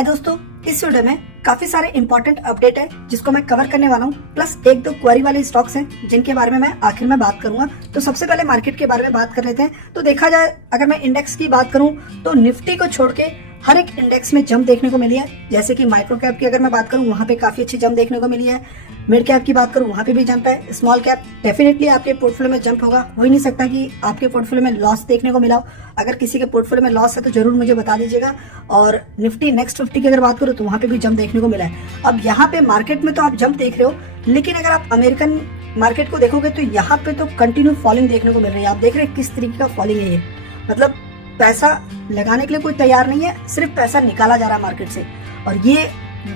हाय दोस्तों, इस वीडियो में काफी सारे इंपॉर्टेंट अपडेट है जिसको मैं कवर करने वाला हूँ, प्लस एक दो क्वेरी वाले स्टॉक्स हैं जिनके बारे में मैं आखिर में बात करूंगा। तो सबसे पहले मार्केट के बारे में बात कर लेते हैं। तो देखा जाए, अगर मैं इंडेक्स की बात करूं तो निफ्टी को छोड़ के हर एक इंडेक्स में जंप देखने को मिली है। जैसे कि माइक्रो कैप की अगर मैं बात करूं, वहां पे काफी अच्छी जंप देखने को मिली है। मिड कैप की बात करूं, वहां पे भी जंप है। स्मॉल कैप डेफिनेटली आपके पोर्टफोलियो में जंप होगा। हो ही नहीं सकता कि आपके पोर्टफोलियो में लॉस देखने को मिला हो। अगर किसी के पोर्टफोलियो में लॉस है तो जरूर मुझे बता दीजिएगा। और निफ्टी नेक्स्ट 50 की अगर बात करूं तो वहां पे भी जंप देखने को मिला है। अब यहाँ पे मार्केट में तो आप जंप देख रहे हो, लेकिन अगर आप अमेरिकन मार्केट को देखोगे तो यहाँ पे तो कंटिन्यू फॉलिंग देखने को मिल रही है। आप देख रहे हैं किस तरीके का फॉलिंग है ये। मतलब पैसा लगाने के लिए कोई तैयार नहीं है, सिर्फ पैसा निकाला जा रहा है मार्केट से। और ये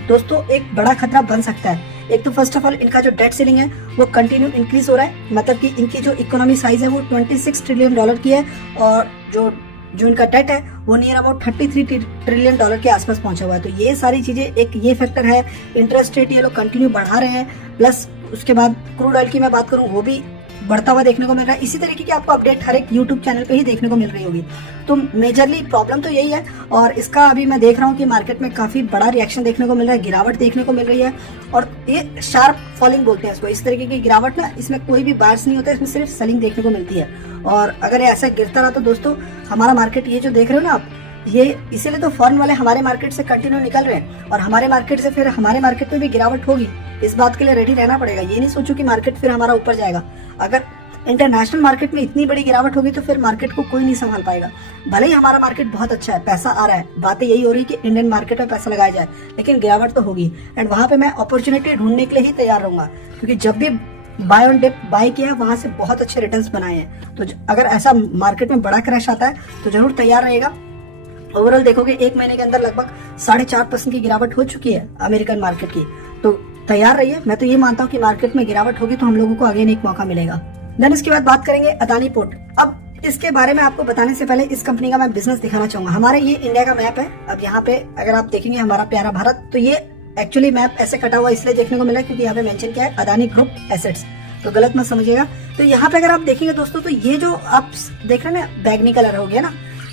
दोस्तों एक बड़ा खतरा बन सकता है। एक तो फर्स्ट ऑफ ऑल इनका जो डेट सीलिंग है वो कंटिन्यू इंक्रीज हो रहा है। मतलब कि इनकी जो इकोनॉमी साइज है वो $26 ट्रिलियन की है, और जो इनका डेट है वो नियर अबाउट $33 ट्रिलियन के आसपास पहुंचा हुआ है। तो ये सारी चीजें, एक ये फैक्टर है। इंटरेस्ट रेट ये लोग कंटिन्यू बढ़ा रहे हैं, प्लस उसके बाद क्रूड ऑयल की मैं बात करूं वो भी बढ़ता हुआ देखने को मिल रहा है। इसी तरीके की आपको अपडेट हर एक यूट्यूब चैनल पे ही देखने को मिल रही होगी। तो मेजरली प्रॉब्लम तो यही है, और इसका अभी मैं देख रहा हूँ कि मार्केट में काफी बड़ा रिएक्शन देखने को मिल रहा है, गिरावट देखने को मिल रही है। और ये शार्प फॉलिंग बोलते हैं इसको। इस तरीके की गिरावट ना, इसमें कोई भी बायर्स नहीं होता, इसमें सिर्फ सेलिंग देखने को मिलती है। और अगर ऐसा गिरता रहा तो दोस्तों हमारा मार्केट, ये जो देख रहे हो ना आप, ये इसीलिए तो फॉरेन वाले हमारे मार्केट से कंटिन्यू निकल रहे हैं, और हमारे मार्केट से फिर हमारे मार्केट में भी गिरावट होगी। इस बात के लिए रेडी रहना पड़ेगा। ये नहीं सोचो कि मार्केट फिर हमारा ऊपर जाएगा। अगर इंटरनेशनल मार्केट में इतनी बड़ी गिरावट होगी तो फिर मार्केट को कोई नहीं संभाल पाएगा। भले ही हमारा मार्केट बहुत अच्छा है, पैसा आ रहा है, बातें यही हो रही है कि इंडियन मार्केट में पैसा लगाया जाए, लेकिन गिरावट तो होगी। एंड वहां पे मैं अपॉर्चुनिटी ढूंढने के लिए ही तैयार रहूंगा, क्योंकि जब भी बाय ऑन डिप बाय किया है वहां से बहुत अच्छे रिटर्न्स बनाए हैं। तो अगर ऐसा मार्केट में बड़ा क्रैश आता है तो जरूर तैयार रहेगा। ओवरऑल देखोगे एक महीने के अंदर लगभग 4.5% की गिरावट हो चुकी है अमेरिकन मार्केट की। तो तैयार रहिए। मैं तो ये मानता हूँ कि मार्केट में गिरावट होगी तो हम लोगों को अगेन एक मौका मिलेगा। देन इसके बाद बात करेंगे अदानी पोर्ट। अब इसके बारे में आपको बताने से पहले इस कंपनी का मैं बिजनेस दिखाना चाहूंगा। हमारे ये इंडिया का मैप है। अब यहाँ पे अगर आप देखेंगे हमारा प्यारा भारत, तो ये एक्चुअली मैप ऐसे कटा हुआ इसलिए देखने को मिला क्योंकि यहाँ पे मेंशन किया है अदानी ग्रुप एसेट्स, तो गलत मत समझिएगा। तो यहाँ पे अगर आप देखेंगे दोस्तों, तो ये जो आप देख रहे हैं ना, बैगनी कलर हो गया ना,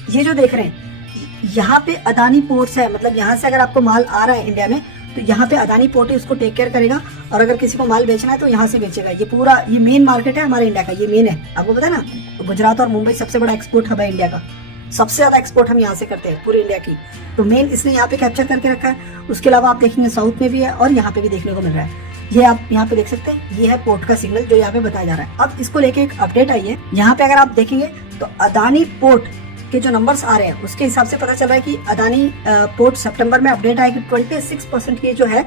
ये जो देख रहे हैं यहाँ पे अदानी पोर्ट्स है। मतलब यहाँ से अगर आपको माल आ रहा है इंडिया में तो यहाँ पे अदानी पोर्ट ही उसको टेक केयर करेगा, और अगर किसी को माल बेचना है तो यहाँ से बेचेगा। ये पूरा ये मेन मार्केट है हमारे इंडिया का, ये मेन है। आपको पता है ना, तो गुजरात और मुंबई सबसे बड़ा एक्सपोर्ट हब है इंडिया का। सबसे ज्यादा एक्सपोर्ट हम यहाँ से करते हैं पूरे इंडिया की। तो मेन इसने यहाँ पे कैप्चर करके रखा है। उसके अलावा आप देखेंगे साउथ में भी है और यहाँ पे भी देखने को मिल रहा है। ये आप यहाँ पे देख सकते हैं, ये है पोर्ट का सिग्नल जो यहाँ पे बताया जा रहा है। अब इसको लेके एक अपडेट आई है। यहाँ पे अगर आप देखेंगे तो अदानी पोर्ट के जो नंबर्स आ रहे हैं उसके हिसाब से पता चल रहा है कि अदानी पोर्ट सितंबर में अपडेट आया कि 26% की जो है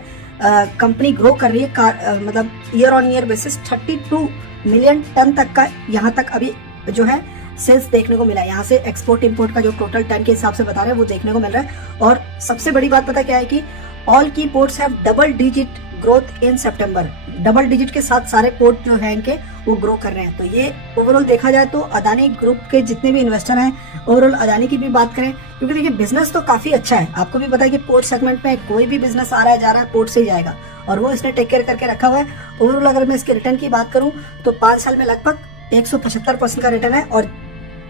कंपनी ग्रो कर रही है। मतलब year on year basis 32 million ton तक का यहाँ तक अभी जो है सेल्स देखने को मिला है। यहाँ से एक्सपोर्ट इंपोर्ट का जो टोटल टन के हिसाब से बता रहे हैं वो देखने को मिल रहा है। और सबसे बड़ी बात पता क्या है कि ऑल की ports have double digit growth in September. Double digit के साथ सारे पोर्ट जो है इनके वो ग्रो कर रहे हैं। तो ये ओवरऑल देखा जाए तो अदानी ग्रुप के जितने भी इन्वेस्टर हैं, ओवरऑल अदानी की भी बात करें, क्योंकि देखिए बिजनेस तो काफी अच्छा है। आपको भी पता है कि पोर्ट सेगमेंट में कोई भी बिजनेस आ रहा है जा रहा है पोर्ट से ही जाएगा, और वो इसने टेक केयर करके रखा हुआ है। ओवरऑल अगर मैं इसके रिटर्न की बात करूं तो 5 साल में लगभग 175% का रिटर्न है। और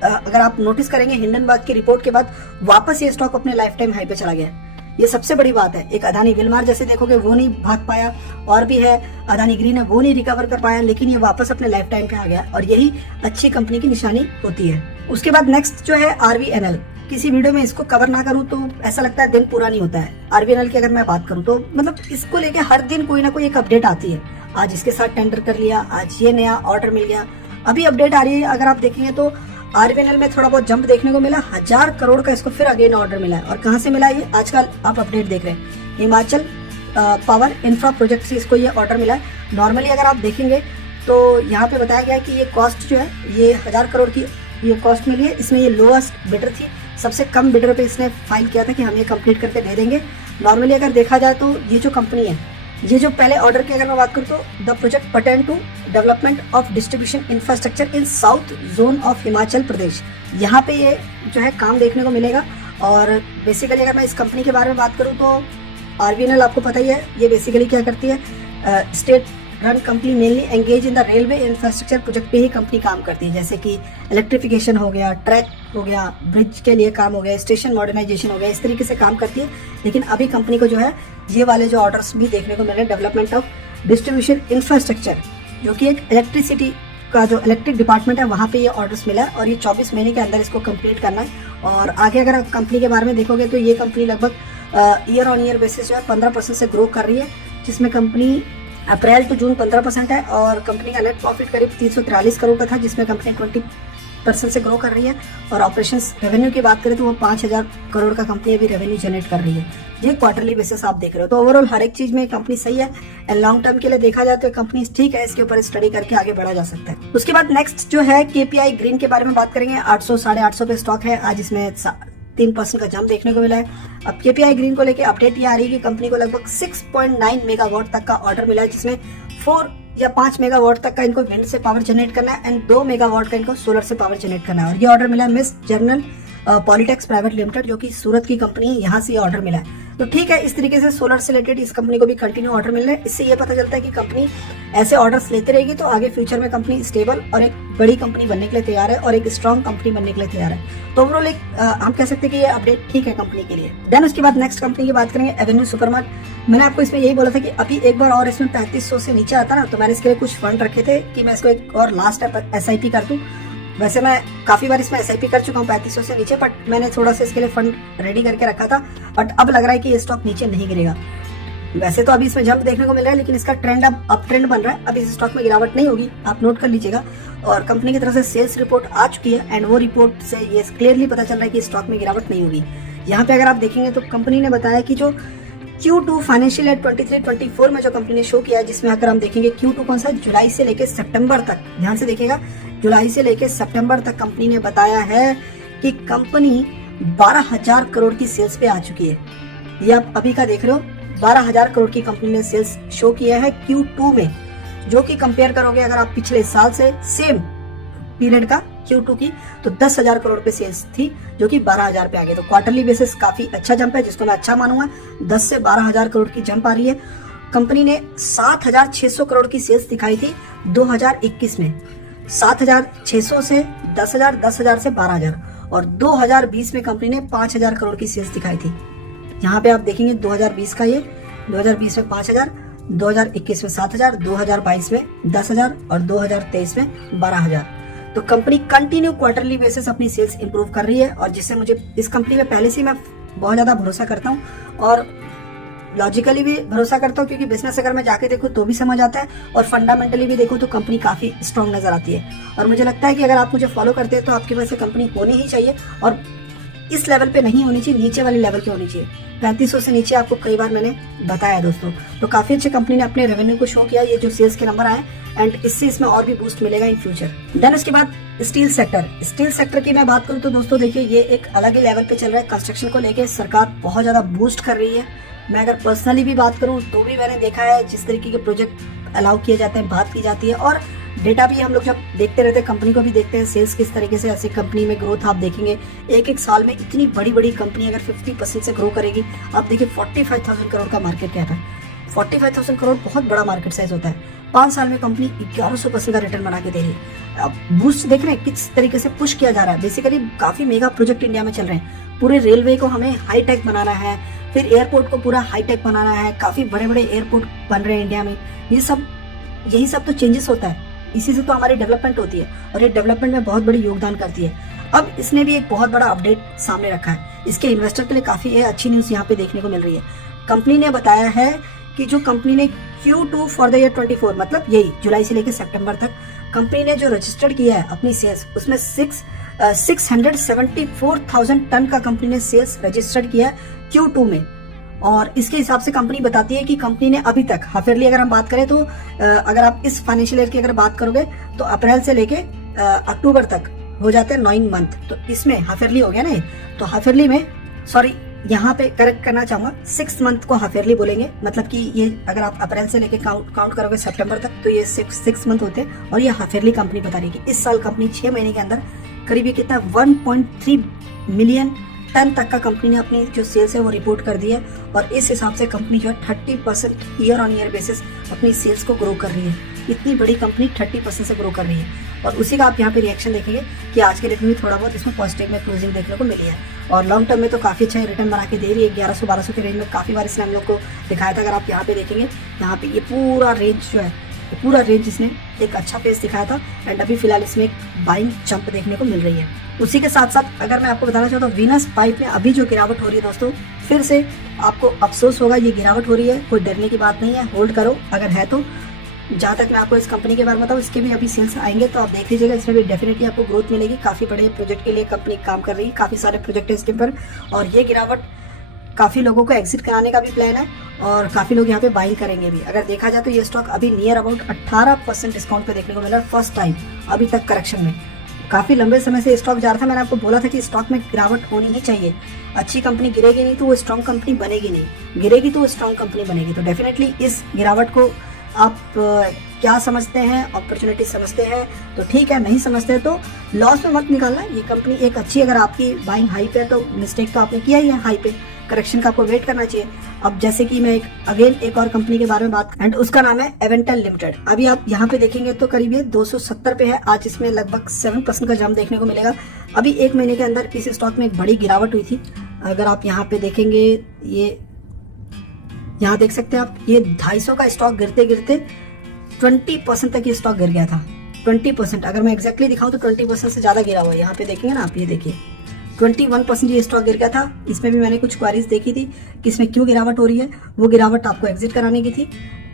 अगर आप नोटिस करेंगे हिंडनबर्ग की रिपोर्ट के बाद वापस ये स्टॉक अपने लाइफ टाइम हाई पे चला गया। ये सबसे बड़ी बात है। एक अदानी विलमार जैसे देखोगे वो नहीं भाग पाया, और भी है अदानी ग्रीन है वो नहीं रिकवर कर पाया, लेकिन ये वापस अपने लाइफ टाइम पे आ गया, और यही अच्छी कंपनी की निशानी होती है। उसके बाद नेक्स्ट जो है RVNL। किसी वीडियो में इसको कवर ना करूं तो ऐसा लगता है दिन पूरा नहीं होता है। RVNL की अगर मैं बात करूं तो मतलब इसको लेके हर दिन कोई ना कोई एक अपडेट आती है। आज इसके साथ टेंडर कर लिया, आज ये नया ऑर्डर मिल गया, अभी अपडेट आ रही है। अगर आप देखेंगे तो RVNL में थोड़ा बहुत जंप देखने को मिला, 1000 करोड़ का इसको फिर अगेन ऑर्डर मिला है। और कहाँ से मिला ये आजकल आप अपडेट देख रहे हैं, हिमाचल पावर इंफ्रा प्रोजेक्ट से इसको ये ऑर्डर मिला है। नॉर्मली अगर आप देखेंगे तो यहाँ पे बताया गया है कि ये कॉस्ट जो है ये 1000 करोड़ की ये कॉस्ट मिली है। इसमें ये लोएस्ट बिडर थी, सबसे कम बिडर पे इसने फाइल किया था कि हम ये कंप्लीट करके दे देंगे। नॉर्मली अगर देखा जाए तो ये जो कंपनी है, ये जो पहले ऑर्डर की अगर मैं बात करूँ तो the project pertain to development of distribution infrastructure in south zone of Himachal Pradesh, यहाँ पे ये जो है काम देखने को मिलेगा। और बेसिकली अगर मैं इस कंपनी के बारे में बात करूँ तो RVNL आपको पता ही है, ये बेसिकली क्या करती है, state run company mainly engage in the railway infrastructure project पे ही कंपनी काम करती है, जैसे कि इलेक्ट्रिफिकेशन हो गया, ट्रैक हो गया, ब्रिज के लिए काम हो गया, स्टेशन मॉडर्नाइजेशन हो गया, इस तरीके से काम करती है। लेकिन अभी कंपनी को जो है ये वाले जो ऑर्डर्स भी देखने को मिल रहे हैं, डेवलपमेंट ऑफ डिस्ट्रीब्यूशन इंफ्रास्ट्रक्चर, जो कि एक इलेक्ट्रिसिटी का जो इलेक्ट्रिक डिपार्टमेंट है वहाँ पे ये ऑर्डर्स मिला है और ये 24 महीने के अंदर इसको कंप्लीट करना है। और आगे अगर आप कंपनी के बारे में देखोगे तो ये कंपनी लगभग ईयर ऑन ईयर बेसिस जो है 15% से ग्रो कर रही है, जिसमें कंपनी अप्रैल टू जून 15% है और कंपनी का नेट प्रॉफिट करीब 343 करोड़ का था, जिसमें कंपनी 20% से ग्रो कर रही है। और ऑपरेशंस रेवेन्यू की बात करें तो वो 5000 करोड़ का कंपनी अभी रेवेन्यू जनरेट कर रही है। ये क्वार्टरली बेसिस आप देख रहे हो। तो ओवरऑल हर एक चीज में कंपनी सही है एंड लॉन्ग टर्म के लिए देखा जाए तो कंपनी ठीक है, इसके ऊपर स्टडी करके आगे बढ़ा जा सकता है। उसके बाद नेक्स्ट जो है केपीआई ग्रीन के बारे में बात करेंगे। 800 850 पे स्टॉक है आज, इसमें 3% का जंप देखने को मिला है। अब केपीआई ग्रीन को लेके अपडेट ये आ रही है कि कंपनी को लगभग 6.9 मेगावाट तक का ऑर्डर मिला है, जिसमें 4 या 5 मेगावाट तक का इनको विंड से पावर जनरेट करना है एंड 2 मेगावाट का इनको सोलर से पावर जनरेट करना है। और ये ऑर्डर मिला है miss journal Polytex private limited, जो कि सूरत की कंपनी है, यहाँ से ये ऑर्डर मिला है। तो ठीक है, इस तरीके से सोलर से रिलेटेड इस कंपनी को भी कंटिन्यू ऑर्डर मिल रहे हैं। इससे ये पता चलता है कि कंपनी ऐसे ऑर्डर्स लेते रहेगी तो आगे फ्यूचर में कंपनी स्टेबल और एक बड़ी कंपनी बनने के लिए तैयार है और एक स्ट्रॉन्ग कंपनी बनने के लिए तैयार है। तो ओवरऑल एक हम कह सकते हैं कि ये अपडेट ठीक है कंपनी के लिए। देन उसके बाद नेक्स्ट कंपनी की बात करेंगे, एवेन्यू सुपरमार्ट। मैंने आपको इसमें यही बोला था कि अभी एक बार और इसमें 3500 से नीचे आता ना तो मैंने इसके लिए कुछ फंड रखे थे कि मैं इसको एक और लास्ट SIP कर दूं। वैसे मैं काफी बार इसमें SIP कर चुका हूँ 3500 से नीचे, बट मैंने थोड़ा सा इसके लिए फंड रेडी करके रखा था। बट अब लग रहा है कि ये स्टॉक नीचे नहीं गिरेगा। वैसे तो अभी इसमें जंप देखने को मिल रहा है, लेकिन इसका ट्रेंड अब अप ट्रेंड बन रहा है। अब इस स्टॉक में गिरावट नहीं होगी, आप नोट कर लीजिएगा। और कंपनी की तरफ से सेल्स रिपोर्ट आ चुकी है एंड वो रिपोर्ट से ये क्लियरली पता चल रहा है कि स्टॉक में गिरावट नहीं होगी। यहाँ पे अगर आप देखेंगे तो कंपनी ने बताया कि जो Q2 फाइनेंशियल ईयर 23-24 में जो कंपनी ने शो किया है, जिसमें अगर हम देखेंगे Q2 कौन सा, जुलाई से लेकर सितंबर तक, ध्यान से देखिएगा, जुलाई से लेकर सितंबर तक कंपनी ने बताया है कि कंपनी 12,000 करोड़ की सेल्स पे आ चुकी है। ये आप अभी का देख रहे हो, 12,000 करोड़ की कंपनी ने सेल्स शो किया है Q2 में, जो कि कंपेयर करोगे अगर आप पिछले साल से सेम पीरियड का Q2 की तो 10,000 करोड़ पे सेल्स थी, जो कि 12,000 पे आ गई। तो क्वार्टरली बेसिस काफी अच्छा जंप है, जिसको मैं अच्छा मानूंगा। 10 से 12,000 करोड़ की जंप आ रही है। कंपनी ने 7,600 करोड़ की सेल्स दिखाई थी 2021 में, 7,600 से 10,000, 10,000 से 12,000, और 2020 में कंपनी ने 5,000 करोड़ की सेल्स दिखाई थी। यहाँ पे आप देखेंगे 2020 का, ये 2020 में 5,000, 2021 में 7,000, 2022 में 10,000 और 2023 में 12,000। तो कंपनी कंटिन्यू क्वार्टरली बेसिस अपनी सेल्स इंप्रूव कर रही है, और जिससे मुझे इस कंपनी में पहले से मैं बहुत ज्यादा भरोसा करता हूँ और लॉजिकली भी भरोसा करता हूँ, क्योंकि बिजनेस अगर मैं जाके देखूँ तो भी समझ आता है और फंडामेंटली भी देखूँ तो कंपनी काफी स्ट्रांग नजर आती है। और मुझे लगता है कि अगर आप मुझे फॉलो करते हैं तो आपकी वजह से कंपनी होनी ही चाहिए, और इस लेवल पे नहीं होनी चाहिए, नीचे वाले लेवल पे होनी चाहिए। 3500 से नीचे आपको कई बार मैंने बताया दोस्तों। तो काफी अच्छी कंपनी ने अपने रेवेन्यू को शो किया, ये जो सेल्स के नंबर आए, एंड इससे इसमें और भी बूस्ट मिलेगा इन फ्यूचर। देन उसके बाद स्टील सेक्टर की मैं बात करूं तो दोस्तों देखिए, ये एक अलग ही लेवल पे चल रहा है। कंस्ट्रक्शन को लेके सरकार बहुत ज्यादा बूस्ट कर रही है। मैं अगर पर्सनली भी बात करूं तो भी मैंने देखा है जिस तरीके के प्रोजेक्ट अलाउ किए जाते हैं, बात की जाती है, और डेटा भी हम लोग जब देखते रहते हैं, कंपनी को भी देखते हैं सेल्स किस तरीके से, ऐसी कंपनी में ग्रोथ आप देखेंगे एक साल में इतनी बड़ी बड़ी कंपनी अगर 50% से ग्रो करेगी, आप देखिए 45,000 करोड़ का मार्केट कैप है। 45,000 करोड़ बहुत बड़ा मार्केट साइज होता है। 5 साल में कंपनी 1100% का रिटर्न बना के दे रही है। अब बूस्ट देख रहे हैं किस तरीके से पुश किया जा रहा है। बेसिकली काफी मेगा प्रोजेक्ट इंडिया में चल रहे हैं। पूरे रेलवे को हमें हाईटेक बनाना है, फिर एयरपोर्ट को पूरा हाईटेक बनाना है, काफी बड़े बड़े एयरपोर्ट बन रहे हैं इंडिया में। यही सब तो चेंजेस होता है, इसी से तो हमारी डेवलपमेंट होती है, और ये डेवलपमेंट में बहुत बड़ी योगदान करती है। अब इसने भी एक बहुत बड़ा अपडेट सामने रखा है, इसके इन्वेस्टर के लिए काफी अच्छी न्यूज यहाँ पे देखने को मिल रही है। कंपनी ने बताया है कि जो कंपनी ने Q2 फॉर द ईयर 24, मतलब यही जुलाई से लेकर सितंबर तक कंपनी ने जो रजिस्टर्ड किया है अपनी सेल्स, उसमें 674,000 टन का कंपनी ने सेल्स रजिस्टर्ड किया है Q2 में। और इसके हिसाब से कंपनी बताती है कि कंपनी ने अभी तक हाफ ईयरली अगर हम बात करें तो अगर आप इस फाइनेंशियल ईयर की अगर बात करोगे तो अप्रैल से लेके अक्टूबर तक हो जाते हैं 9 मंथ, तो इसमें हाफ ईयरली हो गया ना। तो हाफ ईयरली में, सॉरी यहाँ पे करेक्ट करना चाहूंगा, 6 मंथ को हाफ ईयरली बोलेंगे, मतलब कि ये अगर आप अप्रैल से लेके काउंट करोगे सितंबर तक तो ये 6 मंथ होते हैं, और ये हाफ ईयरली कंपनी बता रही है कि इस साल कंपनी 6 महीने के अंदर करीब कितना 1.3 मिलियन 10 तक का कंपनी ने अपनी जो सेल्स है वो रिपोर्ट कर दी है और इस हिसाब से कंपनी जो है 30% ईयर ऑन ईयर बेसिस अपनी सेल्स को ग्रो कर रही है। इतनी बड़ी कंपनी 30% से ग्रो कर रही है और उसी का आप यहाँ पे रिएक्शन देखेंगे कि आज के रेट में थोड़ा बहुत इसमें पॉजिटिव में क्लोजिंग देखने को मिली है और लॉन्ग टर्म में तो काफ़ी अच्छा रिटर्न बना के दे रही है। 1100-1200 के रेंज में काफ़ी बार इसने हम लोग को दिखाया था। अगर आप यहाँ पे देखेंगे, यहाँ पे ये पूरा रेंज जो है, ये पूरा रेंज इसने एक अच्छा फेस दिखाया था एंड अभी फिलहाल इसमें एक बाइंग जंप देखने को मिल रही है। उसी के साथ साथ अगर मैं आपको बताना चाहता हूँ, वीनस पाइप में अभी जो गिरावट हो रही है दोस्तों, फिर से आपको अफसोस होगा, ये गिरावट हो रही है, कोई डरने की बात नहीं है, होल्ड करो अगर है तो। जहाँ तक मैं आपको इस कंपनी के बारे में बताऊँ, इसके भी अभी सेल्स आएंगे तो आप देख लीजिएगा, इसमें भी डेफिनेटली आपको ग्रोथ मिलेगी। काफ़ी बड़े प्रोजेक्ट के लिए कंपनी काम कर रही है, काफ़ी सारे प्रोजेक्ट है इसके ऊपर और ये गिरावट काफ़ी लोगों को एग्जिट कराने का भी प्लान है और काफ़ी लोग यहाँ पे बाइंग करेंगे भी। अगर देखा जाए तो ये स्टॉक अभी नियर अबाउट 18% डिस्काउंट पे देखने को मिला है फर्स्ट टाइम अभी तक करेक्शन में। काफ़ी लंबे समय से स्टॉक जा रहा था, मैंने आपको बोला था कि स्टॉक में गिरावट होनी ही चाहिए। अच्छी कंपनी गिरेगी नहीं तो वो स्ट्रॉन्ग कंपनी बनेगी नहीं, गिरेगी तो वो स्ट्रॉन्ग कंपनी बनेगी। तो डेफिनेटली इस गिरावट को आप क्या समझते हैं, अपॉर्चुनिटी समझते हैं तो ठीक है, नहीं समझते तो लॉस में मत निकालना। ये कंपनी एक अच्छी, अगर आपकी बाइंग हाई पे है तो मिस्टेक तो आपने किया ही है, हाई पे करेक्शन का आपको वेट करना चाहिए। अब जैसे कि मैं एक और कंपनी के बारे में बात एंड उसका नाम है एवेंटल लिमिटेड। अभी आप यहाँ पे देखेंगे तो करीब ये 270 पे है, आज इसमें लगभग 7% का जंप देखने को मिलेगा। अभी एक महीने के अंदर इस स्टॉक में एक बड़ी गिरावट हुई थी। अगर आप यहाँ पे देखेंगे, ये यहाँ देख सकते हैं आप, ये 250 का स्टॉक गिरते गिरते 20% तक ये स्टॉक गिर गया था। 20%, अगर मैं एग्जैक्टली दिखाऊं तो 20% से ज्यादा गिरा हुआ है। यहाँ पे देखेंगे ना आप, ये देखिए 21% ये स्टॉक गिर गया था। इसमें भी मैंने कुछ क्वारीज देखी थी कि इसमें क्यों गिरावट हो रही है। वो गिरावट आपको एग्जिट कराने की थी।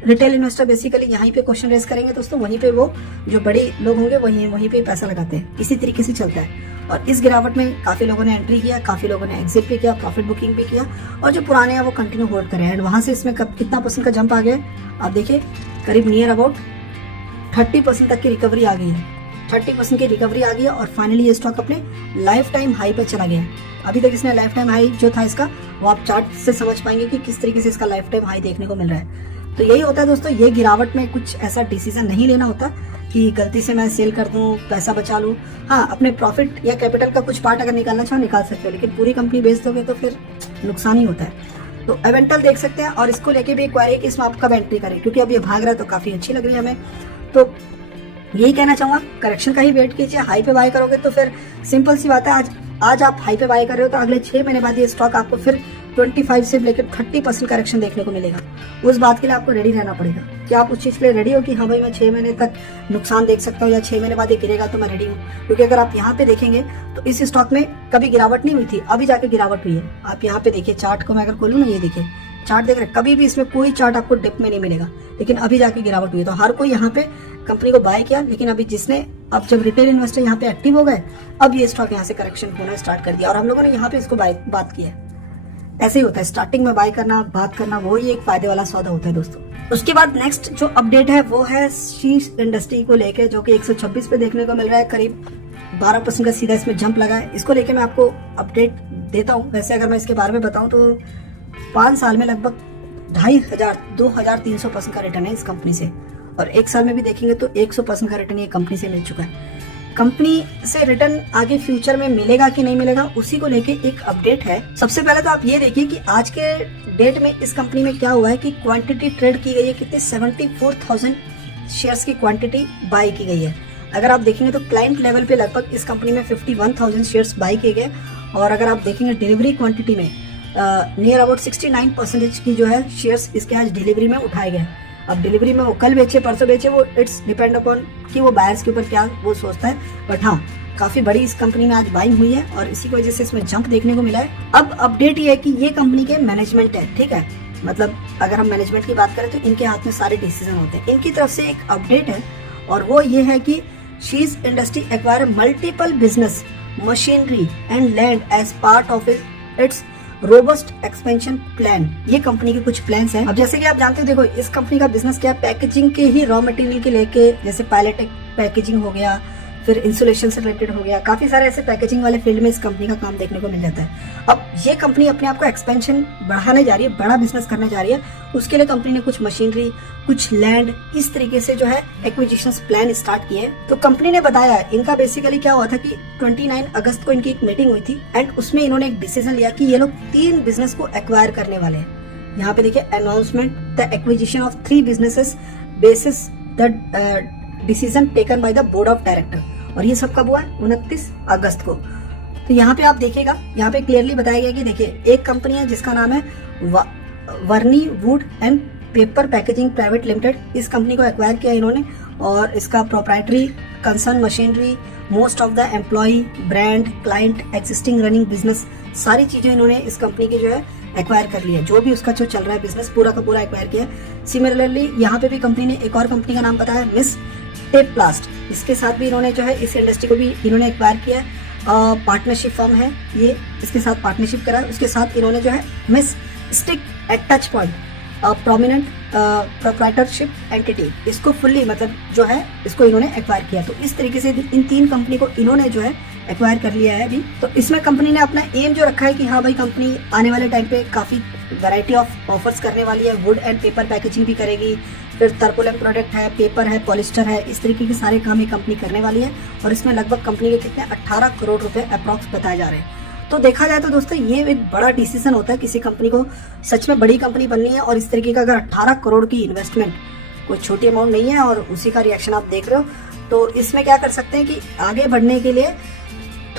रिटेल इन्वेस्टर बेसिकली यहीं पे क्वेश्चन रेज करेंगे दोस्तों, वहीं पे वो जो बड़े लोग होंगे वहीं पे पैसा लगाते हैं। इसी तरीके से चलता है और इस गिरावट में काफी लोगों ने एंट्री किया, काफी लोगों ने एग्जिट भी किया, प्रॉफिट बुकिंग भी किया और जो पुराने हैं वो कंटिन्यू होल्ड करे एंड वहां से इसमें कितना % का जंप आ गया आप देखिए, करीब नियर अबाउट 30% तक की रिकवरी आ गई है। 30% की रिकवरी आ गई है और फाइनली ये स्टॉक अपने लाइफ टाइम हाई पे चला गया। अभी तक इसने लाइफ टाइम हाई जो था इसका, वो आप चार्ट से समझ पाएंगे कि किस तरीके से इसका लाइफ टाइम हाई देखने को मिल रहा है। तो यही होता है दोस्तों, ये गिरावट में कुछ ऐसा डिसीजन नहीं लेना होता कि गलती से मैं सेल कर दूं, पैसा बचा लूं। हाँ, अपने प्रॉफिट या कैपिटल का कुछ पार्ट अगर निकालना चाहो निकाल सकते हो, लेकिन पूरी कंपनी बेच दोगे तो फिर नुकसान ही होता है। तो एवेंटल देख सकते हैं और इसको लेके भी एक क्वारी है कि इसमें आप कब एंट्री करें, क्योंकि अब ये भाग रहा है तो काफी अच्छी लग रही है हमें। तो यही कहना चाहूंगा, करेक्शन का ही वेट कीजिए। हाई पे बाय करोगे तो फिर सिंपल सी बात है, आज आप हाई पे बाय कर रहे हो तो अगले 6 महीने बाद ये स्टॉक आपको फिर 25 से लेकर 30% करेक्शन देखने को मिलेगा। उस बात के लिए आपको रेडी रहना पड़ेगा कि आप उस चीज के लिए रेडी हो कि हाँ भाई मैं 6 महीने तक नुकसान देख सकता हूँ या 6 महीने बाद ये गिरेगा तो मैं रेडी हूँ। क्योंकि अगर आप यहाँ पे देखेंगे तो इस स्टॉक में कभी गिरावट नहीं हुई थी, अभी जाके गिरावट हुई है। आप यहाँ पे देखिए, चार्ट को मैं अगर खोलूँ ना, ये देखिए चार्ट देख रहे हैं, कभी भी इसमें कोई चार्ट आपको डिप में नहीं मिलेगा, लेकिन अभी जाके गिरावट हुई है। तो हर कोई यहाँ पे कंपनी को बाय किया, लेकिन अभी जिसने, अब जब रिटेल इन्वेस्टर यहाँ पे एक्टिव हो गए, अब ये स्टॉक यहाँ से करेक्शन होना स्टार्ट कर दिया और हम लोगों ने यहाँ पे इसको बात किया है। ऐसे ही होता है, स्टार्टिंग में बाय करना, बात करना, वो ही एक फायदे वाला सौदा होता है दोस्तों। उसके बाद नेक्स्ट जो अपडेट है वो है शीश इंडस्ट्री को लेके, जो कि 126 पे देखने को मिल रहा है, करीब 12% का सीधा इसमें जंप लगा है। इसको लेके मैं आपको अपडेट देता हूँ। वैसे अगर मैं इसके बारे में बताऊं तो 5 साल में लगभग 2300% का रिटर्न है इस कंपनी से और 1 साल में भी देखेंगे तो 100% का रिटर्न ये कंपनी से मिल चुका है। कंपनी से रिटर्न आगे फ्यूचर में मिलेगा कि नहीं मिलेगा, उसी को लेके एक अपडेट है। सबसे पहले तो आप ये देखिए कि आज के डेट में इस कंपनी में क्या हुआ है कि क्वांटिटी ट्रेड की गई है, कितने 74,000 शेयर्स की क्वांटिटी बाय की गई है। अगर आप देखेंगे तो क्लाइंट लेवल पे लगभग इस कंपनी में 51,000 शेयर्स बाय किए गए और अगर आप देखेंगे डिलीवरी क्वांटिटी में नियर अबाउट 69% की जो है शेयर्स इसके आज डिलीवरी में उठाए गए। अब डिलीवरी में वो कल बेचे परसों बेचे, वो इट्स डिपेंड अपॉन कि वो बायर्स के ऊपर क्या वो सोचता है। बट हाँ, काफी बड़ी इस कंपनी में आज बाइंग हुई है और इसी की वजह से इसमें जंप देखने को मिला है। अब अपडेट ये है कि ये कंपनी के मैनेजमेंट है, ठीक है, मतलब अगर हम मैनेजमेंट की बात करें तो इनके हाथ में सारे डिसीजन होते हैं। इनकी तरफ से एक अपडेट है और वो ये है कि she's industry acquire multiple business machinery and land as part of its robust expansion plan. ये कंपनी के कुछ प्लान्स हैं। अब जैसे कि आप जानते हो, देखो इस कंपनी का बिजनेस क्या है, पैकेजिंग के ही रॉ मटेरियल के लेके, जैसे पायलेट पैकेजिंग हो गया फिर इंसुलेशन से रिलेटेड हो गया, काफी सारे ऐसे पैकेजिंग वाले फील्ड में इस कंपनी का काम देखने को मिल जाता है। अब ये कंपनी अपने आप को एक्सपेंशन बढ़ाने जा रही है, बड़ा बिजनेस करने जा रही है। उसके लिए कंपनी ने कुछ मशीनरी, कुछ लैंड, इस तरीके से जो है एक्विजिशन प्लान स्टार्ट किए हैं। तो कंपनी ने बताया इनका बेसिकली क्या हुआ था कि 29 अगस्त को इनकी एक मीटिंग हुई थी एंड उसमें इन्होंने एक डिसीजन लिया कि ये लोग 3 बिजनेस को एक्वायर करने वाले हैं। यहाँ पे देखिए announcement the acquisition of 3 businesses basis the decision taken by the board of director. और ये सब कब हुआ है? 29 अगस्त को। तो यहाँ पे आप देखिएगा, यहाँ पे क्लियरली बताया गया कि देखिए एक कंपनी है जिसका नाम है Verni wood and paper packaging private limited. इस कंपनी को एक्वायर किया इन्होंने और इसका proprietary, concern machinery, most of the employ, brand, client, existing running business, सारी चीजें इन्होंने इस कंपनी की जो है एक्वायर कर लिया है। जो भी उसका जो चल रहा है बिजनेस पूरा का पूरा एक्वायर किया है। सिमिलरली यहाँ पे भी कंपनी ने एक और कंपनी का नाम बताया, मिस टेप प्लास्ट। इसके साथ भी इन्होंने जो है इस इंडस्ट्री को भी इन्होंने एक्वायर किया है। पार्टनरशिप फर्म है ये, इसके साथ पार्टनरशिप करा। उसके साथ इन्होंने जो है miss stick at touch point prominent proprietorship entity, इसको फुल्ली मतलब जो है इसको इन्होंने एक्वायर किया। तो इस तरीके से इन 3 कंपनी को इन्होंने जो है एक्वायर कर लिया है अभी। तो इसमें कंपनी ने अपना एम जो रखा है कि हाँ भाई कंपनी आने वाले टाइम पे काफी वैरायटी ऑफ ऑफर्स करने वाली है। वुड एंड पेपर पैकेजिंग भी करेगी, फिर टर्पुलेंट प्रोडक्ट है, पेपर है, पॉलिस्टर है, इस तरीके के सारे काम ये कंपनी करने वाली है। और इसमें लगभग कंपनी के कितने 18 करोड़ रुपए अप्रॉक्स बताए जा रहे हैं। तो देखा जाए तो दोस्तों ये एक बड़ा डिसीजन होता है किसी कंपनी को सच में बड़ी कंपनी बननी है। और इस तरीके का अगर 18 करोड़ की इन्वेस्टमेंट कोई छोटी अमाउंट नहीं है और उसी का रिएक्शन आप देख रहे हो, तो इसमें क्या कर सकते हैं कि आगे बढ़ने के लिए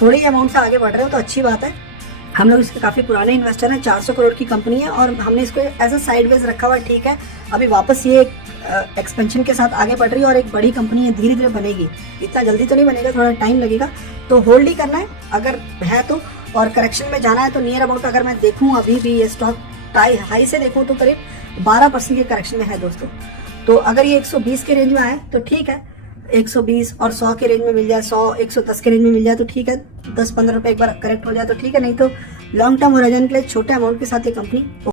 थोड़ी अमाउंट से आगे बढ़ रहे हो तो अच्छी बात है। हम लोग इसके काफी पुराने इन्वेस्टर हैं, 400 करोड़ की कंपनी है और हमने इसको एज अ साइडवेज रखा हुआ है। ठीक है, अभी वापस ये एक्सपेंशन के साथ आगे बढ़ रही है और एक बड़ी कंपनी है, धीरे धीरे बनेगी। इतना जल्दी तो नहीं बनेगा, थोड़ा टाइम लगेगा। तो होल्ड ही करना है अगर है तो। और करेक्शन में जाना है तो नियर अबाउट अगर मैं देखूं अभी भी ये स्टॉक हाई से देखूं तो करीब 12% के करेक्शन में है दोस्तों। तो अगर ये 120 के रेंज में आए तो ठीक है, 120 और 100 के रेंज में मिल जाए, 100 110 के रेंज में मिल जाए तो ठीक है, 10-15 रुपए एक बार करेक्ट हो जाए तो ठीक है। नहीं तो लॉन्ग टर्म होराइजन के लिए छोटे अमाउंट के साथ ये कंपनी